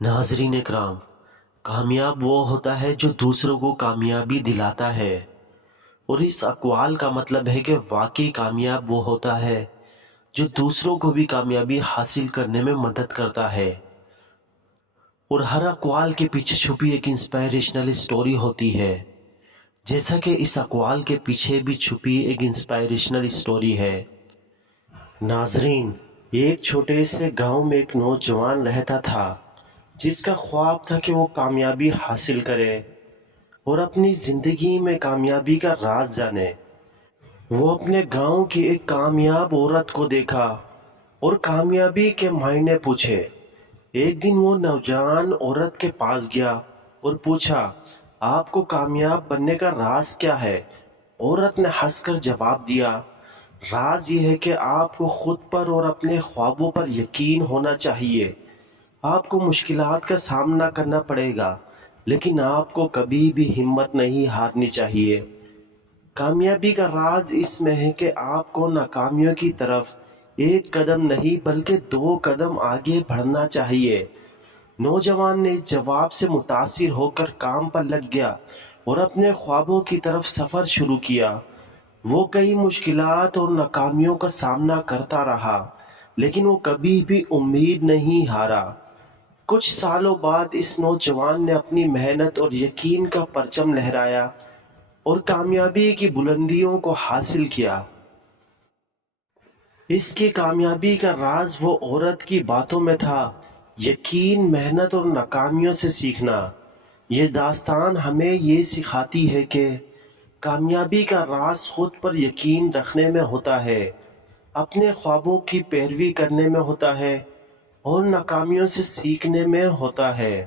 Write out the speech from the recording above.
ناظرین اکرام، کامیاب وہ ہوتا ہے جو دوسروں کو کامیابی دلاتا ہے، اور اس اقوال کا مطلب ہے کہ واقعی کامیاب وہ ہوتا ہے جو دوسروں کو بھی کامیابی حاصل کرنے میں مدد کرتا ہے۔ اور ہر اقوال کے پیچھے چھپی ایک انسپائریشنل سٹوری ہوتی ہے، جیسا کہ اس اقوال کے پیچھے بھی چھپی ایک انسپائریشنل سٹوری ہے۔ ناظرین، ایک چھوٹے سے گاؤں میں ایک نوجوان رہتا تھا جس کا خواب تھا کہ وہ کامیابی حاصل کرے اور اپنی زندگی میں کامیابی کا راز جانے۔ وہ اپنے گاؤں کی ایک کامیاب عورت کو دیکھا اور کامیابی کے معنی پوچھے۔ ایک دن وہ نوجوان عورت کے پاس گیا اور پوچھا، آپ کو کامیاب بننے کا راز کیا ہے؟ عورت نے ہنس کر جواب دیا، راز یہ ہے کہ آپ کو خود پر اور اپنے خوابوں پر یقین ہونا چاہیے۔ آپ کو مشکلات کا سامنا کرنا پڑے گا، لیکن آپ کو کبھی بھی ہمت نہیں ہارنی چاہیے۔ کامیابی کا راز اس میں ہے کہ آپ کو ناکامیوں کی طرف ایک قدم نہیں بلکہ 2 قدم آگے بڑھنا چاہیے۔ نوجوان نے اس جواب سے متاثر ہو کر کام پر لگ گیا اور اپنے خوابوں کی طرف سفر شروع کیا۔ وہ کئی مشکلات اور ناکامیوں کا سامنا کرتا رہا، لیکن وہ کبھی بھی امید نہیں ہارا۔ کچھ سالوں بعد اس نوجوان نے اپنی محنت اور یقین کا پرچم لہرایا اور کامیابی کی بلندیوں کو حاصل کیا۔ اس کی کامیابی کا راز وہ عورت کی باتوں میں تھا، یقین، محنت اور ناکامیوں سے سیکھنا۔ یہ داستان ہمیں یہ سکھاتی ہے کہ کامیابی کا راز خود پر یقین رکھنے میں ہوتا ہے، اپنے خوابوں کی پیروی کرنے میں ہوتا ہے اور ناکامیوں سے سیکھنے میں ہوتا ہے۔